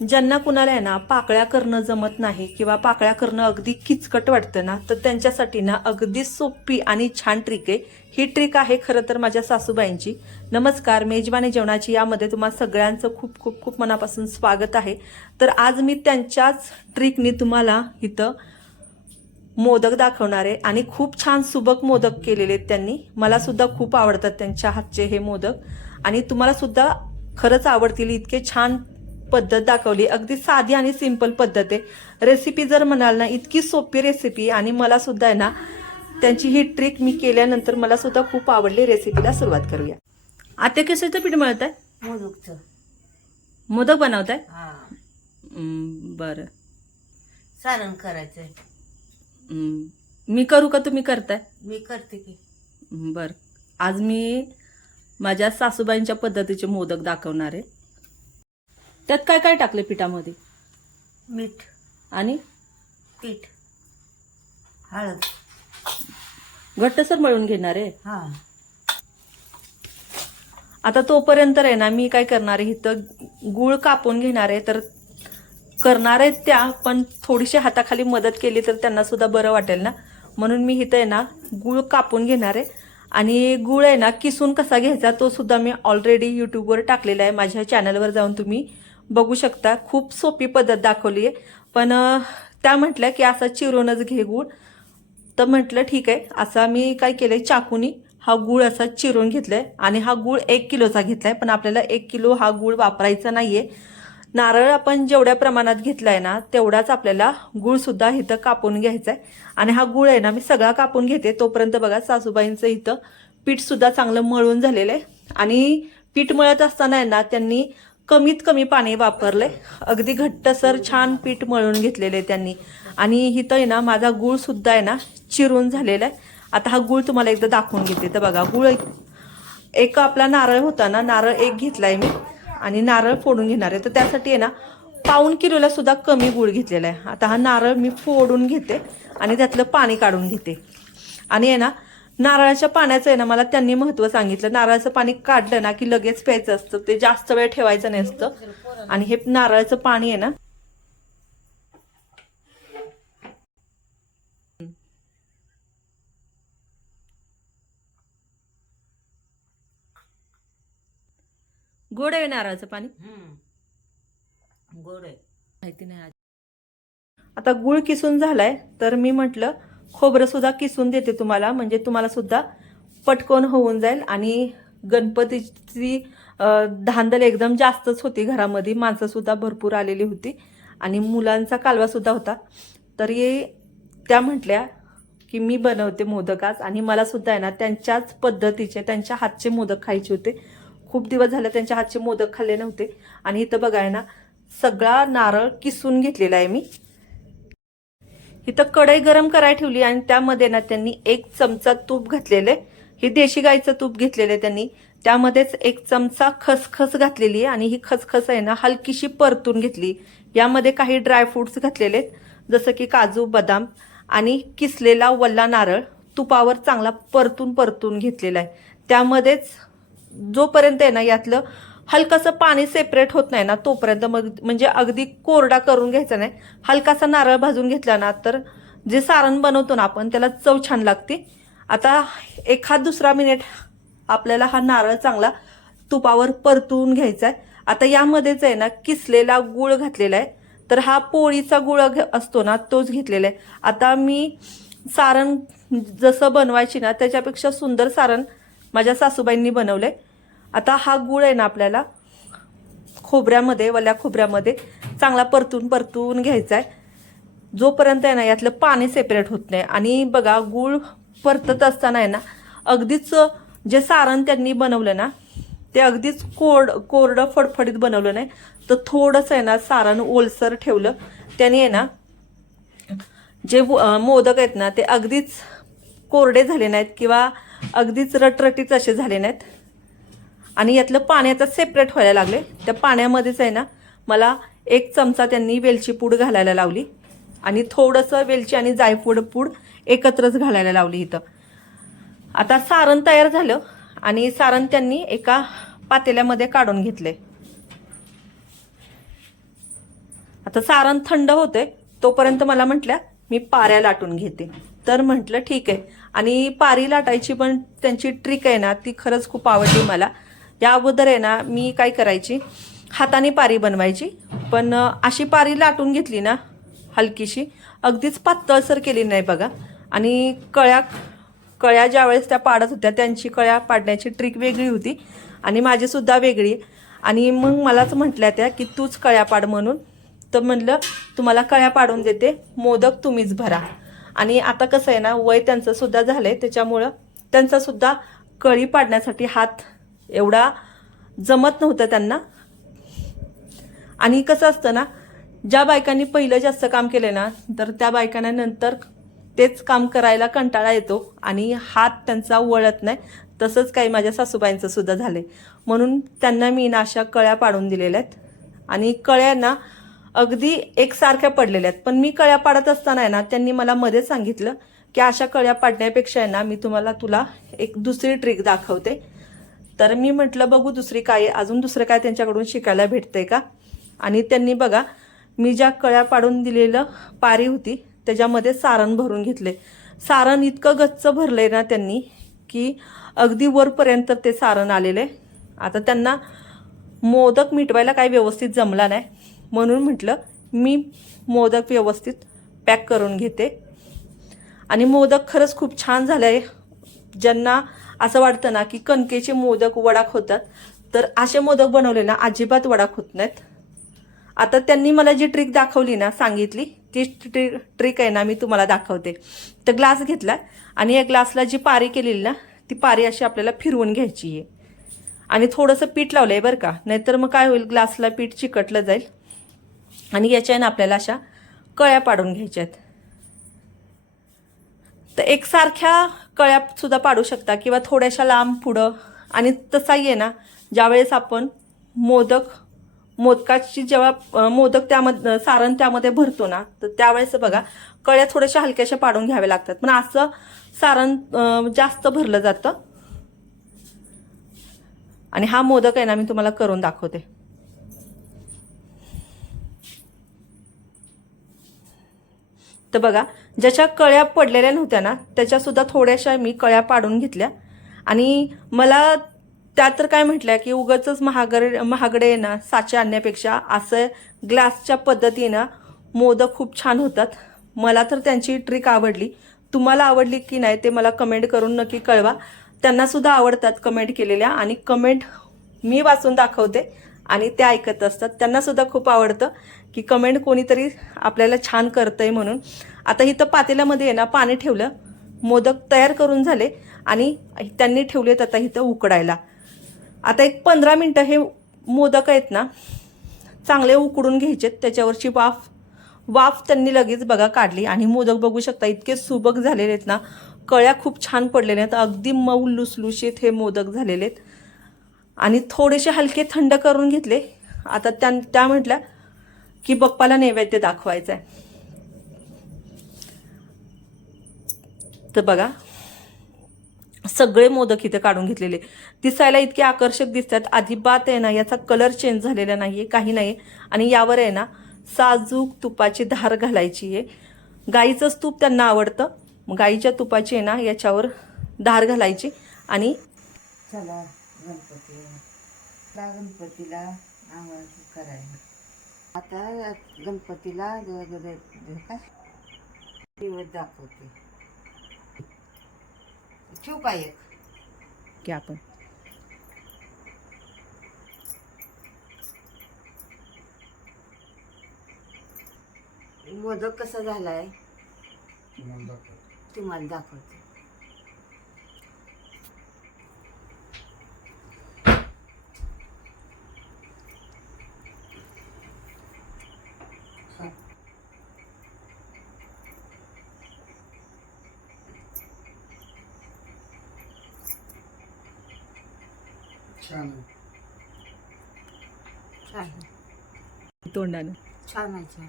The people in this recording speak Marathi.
ज्यांना कुणाला आहे ना पाकळ्या करणं जमत नाही किंवा पाकळ्या करणं अगदी किचकट वाटतं ना तर त्यांच्यासाठी ना अगदी सोपी आणि छान ट्रिक आहे. ही ट्रिक आहे खरं तर माझ्या सासूबाईंची. नमस्कार मेजवानी जेवणाची यामध्ये तुम्हाला सगळ्यांचं खूप खूप खूप मनापासून स्वागत आहे. तर आज मी त्यांच्याच ट्रिकनी तुम्हाला इथं मोदक दाखवणार आहे आणि खूप छान सुबक मोदक केलेले आहेत त्यांनी. मला सुद्धा खूप आवडतात त्यांच्या हातचे हे मोदक. आणि तुम्हाला सुद्धा खरंच आवडतील इतके छान पद्धत दाखवली. अगदी साधी आणि सिंपल पद्धत आहे. रेसिपी जर म्हणाल ना इतकी सोपी रेसिपी आणि मला सुद्धा आहे ना त्यांची ही ट्रिक मी केल्यानंतर मला सुद्धा खूप आवडली रेसिपीला सुरुवात करूया. आता कशाचं पीठ मळत आहे मोदकचं. मोदक बनवताय? हा. हम्म, बरं. सारण करायचंय. मी करू का तुम्ही करताय? मी करते की. बर. आज मी माझ्या सासूबाईंच्या पद्धतीचे मोदक दाखवणार आहे. त्यात काय काय टाकले पिठामध्ये? मीठ. आणि? पीठ. हळद. घट्टसर मळून घेणार आहे? हा. आता तोपर्यंत आहे ना मी काय करणार आहे इथं गुळ कापून घेणार आहे तर करणार आहेत त्या पण थोडीशी हाताखाली मदत केली तर त्यांना सुद्धा बरं वाटेल ना? म्हणून मी इथं आहे ना गुळ कापून घेणार आहे. आणि गुळ आहे ना किसून कसा घ्यायचा तो सुद्धा मी ऑलरेडी यूट्यूबवर टाकलेला आहे. माझ्या चॅनलवर जाऊन तुम्ही बघू शकता. खूप सोपी पद्धत दाखवली आहे पण त्या म्हटल्या की असं चिरूनच घे गूळ. तर म्हटलं ठीक आहे. असा मी काय केलं आहे चाकूनी हा गूळ असा चिरून घेतलाय. आणि हा गूळ एक किलोचा घेतला आहे पण आपल्याला एक किलो हा गूळ वापरायचा नाही आहे नारळ आपण जेवढ्या प्रमाणात घेतला आहे ना तेवढाच आपल्याला गूळसुद्धा इथं कापून घ्यायचा आहे आणि हा गुळ आहे ना मी सगळा कापून घेते. तोपर्यंत बघा सासूबाईंचं इथं पीठसुद्धा चांगलं मळून झालेलं आहे आणि पीठ मळत असताना आहे ना त्यांनी कमीत कमी पाणी वापरले अगदी घट्टसर छान पीठ मळून घेतलेले आहे त्यांनी. आणि इथं आहे ना माझा गुळ सुद्धा आहे ना चिरून झालेला आहे. आता हा गुळ तुम्हाला एकदा दाखवून घेते. तर बघा गुळ एक- एक आपला नारळ होता ना नारळ एक घेतलाय मी. आणि नारळ फोडून घेणार आहे. तर त्यासाठी आहे ना पाऊन किलोला सुद्धा कमी गुळ घेतलेला आहे. आता हा नारळ मी फोडून घेते आणि त्यातलं पाणी काढून घेते. आणि आहे ना नारळाच्या पाण्याचं आहे ना मला त्यांनी महत्त्व सांगितलं. नारळाचं पाणी काढलं ना की लगेच प्यायचं असतं. ते जास्त वेळ ठेवायचं नाही असतं आणि हे नारळाचं पाणी आहे ना गोड आहे नारळाचं पाणी. गोड आहे. माहिती नाही आता गुळ किसून झालाय तर मी म्हटलं खोबरं सुद्धा किसून देते तुम्हाला. म्हणजे तुम्हाला सुद्धा पटकन होऊन जाईल. आणि गणपतीची धांदल एकदम जास्तच होती घरामध्ये. माणसंसुद्धा भरपूर आलेली होती. आणि मुलांचा कालवासुद्धा होता. तरी त्या म्हटल्या की मी बनवते मोदक आज. आणि मला सुद्धा आहे ना त्यांच्याच पद्धतीचे त्यांच्या हातचे मोदक खायचे होते. खूप दिवस झाले त्यांच्या हातचे मोदक खाल्ले नव्हते. आणि इथं बघाय ना सगळा नारळ किसून घेतलेला आहे मी. इथं कढई गरम करायला ठेवली आणि त्यामध्ये ना त्यांनी एक चमचा तूप घातलेले. हे देशी गाईचं तूप घेतलेलं आहे त्यांनी. त्यामध्येच एक चमचा खसखस घातलेली आहे आणि ही खसखस आहे ना हलकीशी परतून घेतली. यामध्ये काही ड्रायफ्रुट्स घातलेले आहेत जसं की काजू बदाम आणि किसलेला वल्ला नारळ तुपावर चांगला परतून परतून घेतलेला आहे. त्यामध्येच जोपर्यंत आहे ना यातलं हलकासं पाणी सेपरेट होत नाही ना तोपर्यंत मग म्हणजे अगदी कोरडा करून घ्यायचा नाही. हलकासा नारळ भाजून घेतला ना तर जे सारण बनवतो ना आपण त्याला चव छान लागते. आता एखाद दुसरा मिनिट आपल्याला हा नारळ चांगला तुपावर परतून घ्यायचा आहे. आता यामध्येच आहे ना किसलेला गुळ घातलेला आहे. तर हा पोळीचा गुळ घ- असतो ना तोच घेतलेला आहे. आता मी सारण जसं बनवायची ना त्याच्यापेक्षा सुंदर सारण माझ्या सासूबाईंनी बनवलं आहे आता हा गूळ आहे ना आपल्याला खोबऱ्यामध्ये वल्या खोबऱ्यामध्ये चांगला परतून परतून घ्यायचा आहे. जोपर्यंत आहे ना यातलं पाणी सेपरेट होत नाही. आणि बघा गूळ परतत असताना आहे ना अगदीच जे सारण त्यांनी बनवलं ना ते अगदीच कोरड कोरडं फडफडीत बनवलं नाही. तर थोडंसं आहे ना सारण ओलसर ठेवलं. त्याने आहे ना जे व- मोदक आहेत ना ते अगदीच कोरडे झाले नाहीत किंवा अगदीच रटरटीत असे झाले नाहीत. आणि यातलं पाणी आता सेपरेट व्हायला लागले त्या पाण्यामध्येच आहे ना मला एक चमचा त्यांनी वेलची पूड घालायला लावली आणि थोडंसं वेलची आणि जायफूड पूड एकत्रच घालायला लावली इथं. आता सारण तयार झालं आणि सारण त्यांनी एका पातेल्यामध्ये काढून घेतले आता सारण थंड होते तोपर्यंत मला म्हटल्या मी पाऱ्या लाटून घेते. तर म्हटलं ठीक आहे. आणि पारी लाटायची पण त्यांची ट्रिक आहे ना ती खरंच खूप आवडली मला. या अगोदर आहे ना मी काय करायची? हाताने पारी बनवायची. पण अशी पारी लाटून घेतली ना हलकीशी अगदीच पातळसर केली नाही बघा. आणि कळ्या कळ्या ज्यावेळेस त्या पाडत होत्या त्यांची कळ्या पाडण्याची ट्रिक वेगळी होती. आणि माझीसुद्धा वेगळी. आणि मग मलाच म्हटल्या त्या की तूच कळ्या पाड म्हणून. तर म्हणलं तुम्हाला कळ्या पाडून देते. मोदक तुम्हीच भरा. आणि आता कसं आहे ना वय त्यांचंसुद्धा झालं आहे त्याच्यामुळं त्यांचासुद्धा कळी पाडण्यासाठी हात एवढा जमत नव्हतं त्यांना. आणि कसं असतं ना ज्या बायकांनी पहिलं जास्त काम केलं ना तर त्या बायकांना नंतर तेच काम करायला कंटाळा येतो आणि हात त्यांचा वळत नाही. तसंच काही माझ्या सासूबाईंचं सुद्धा आहे म्हणून त्यांना मी ना अशा कळ्या पाडून दिलेल्या आहेत. आणि कळ्यांना अगदी एकसारख्या पडलेल्या आहेत. पण मी कळ्या पाडत असताना आहे ना त्यांनी मला मध्ये सांगितलं की अशा कळ्या पाडण्यापेक्षा आहे ना मी तुम्हाला तुला एक दुसरी ट्रिक दाखवते. तर मी म्हटलं बघू दुसरी काय अजून दुसरं काय त्यांच्याकडून शिकायला भेटतंय का? आणि त्यांनी बघा मी ज्या कळ्या पाडून दिलेलं पारी होती त्याच्यामध्ये सारण भरून घेतले सारण इतकं गच्च भरलंय ना त्यांनी की अगदी वरपर्यंत ते सारण आलेलं आहे आता त्यांना मोदक मिटवायला काही व्यवस्थित जमला नाही. म्हणून म्हटलं मी मोदक व्यवस्थित पॅक करून घेते. आणि मोदक खरंच खूप छान झालं आहे ज्यांना असं वाटतं ना की कणकेचे मोदक वडाक होतात. तर असे मोदक बनवले ना अजिबात वडाक होत नाहीत. आता त्यांनी मला जी ट्रिक दाखवली ना सांगितली ती ट्रि ट्रिक आहे ना मी तुम्हाला दाखवते. तर ग्लास घेतला आणि या ग्लासला जी पारी केलेली ना ती पारी अशी आपल्याला फिरवून घ्यायची आहे. आणि थोडंसं पीठ लावलं आहे बरं का नाहीतर मग काय होईल ग्लासला पीठ चिकटलं जाईल. आणि याच्याने आपल्याला अशा कळ्या पाडून घ्यायच्या आहेत तर एकसारख्या कळ्या सुद्धा पाडू शकता किंवा थोड्याशा लांब पुढं. आणि तसाही आहे ना ज्यावेळेस आपण मोदक मोदकाची जेव्हा मोदक त्यामध्ये सारण त्यामध्ये भरतो ना तर त्यावेळेस बघा कळ्या थोड्याशा हलक्याशा पाडून घ्याव्या लागतात. पण असं सारण जास्त भरलं जातं. आणि हा मोदक आहे ना मी तुम्हाला करून दाखवते. तर बघा ज्याच्या कळ्या पडलेल्या नव्हत्या ना त्याच्यासुद्धा थोड्याशा मी कळ्या पाडून घेतल्या. आणि मला त्या तर काय म्हटल्या की उगाचच महागड महागडे आहे ना साचे आणण्यापेक्षा असं ग्लासच्या पद्धतीनं मोदक खूप छान होतात. मला तर त्यांची ट्रिक आवडली. तुम्हाला आवडली की नाही ते मला कमेंट करून नक्की कळवा. त्यांनासुद्धा आवडतात कमेंट केलेल्या आणि कमेंट मी वाचून दाखवते. आणि ते ऐकत असतात. त्यांना सुद्धा खूप आवडतं की कमेंट कोणीतरी आपल्याला छान करतंय म्हणून. आता इथं पातेल्यामध्ये आहे ना पाणी ठेवलं मोदक तयार करून झाले आणि त्यांनी ठेवलेत आता इथं उकडायला. आता एक पंधरा मिनटं हे मोदक आहेत ना चांगले उकडून घ्यायचे त्याच्यावरची वाफ वाफ त्यांनी लगेच बघा काढली आणि मोदक बघू शकता इतके सुबक झालेले आहेत ना कळ्या खूप छान पडलेल्या आहेत अगदी मऊ लुसलुशीत हे मोदक झालेले आहेत. आणि थोडेसे हलके थंड करून घेतले. आता त्या त्या म्हटल्या की बप्पाला नैवेद्य दाखवायचा आहे तर बघा सगळे मोदक इथे काढून घेतलेले. दिसायला इतके आकर्षक दिसतात. अजिबात आहे ना याचा कलर चेंज झालेला नाही आहे काही नाही आणि यावर आहे ना साजूक तुपाची धार घालायची आहे. गाईचंच तूप त्यांना आवडतं. गाईच्या तुपाची आहे ना याच्यावर धार घालायची. आणि चला. गणपती. चला गणपतीला आंघोळ करायला. आता गणपतीला काय दिवस दाखवते. ठेवू का एक? की आपण. मोदक कसा झालाय? तुम्हाला दाखवते. छान आहे. छान आहे. तोंडानं छान आहे छान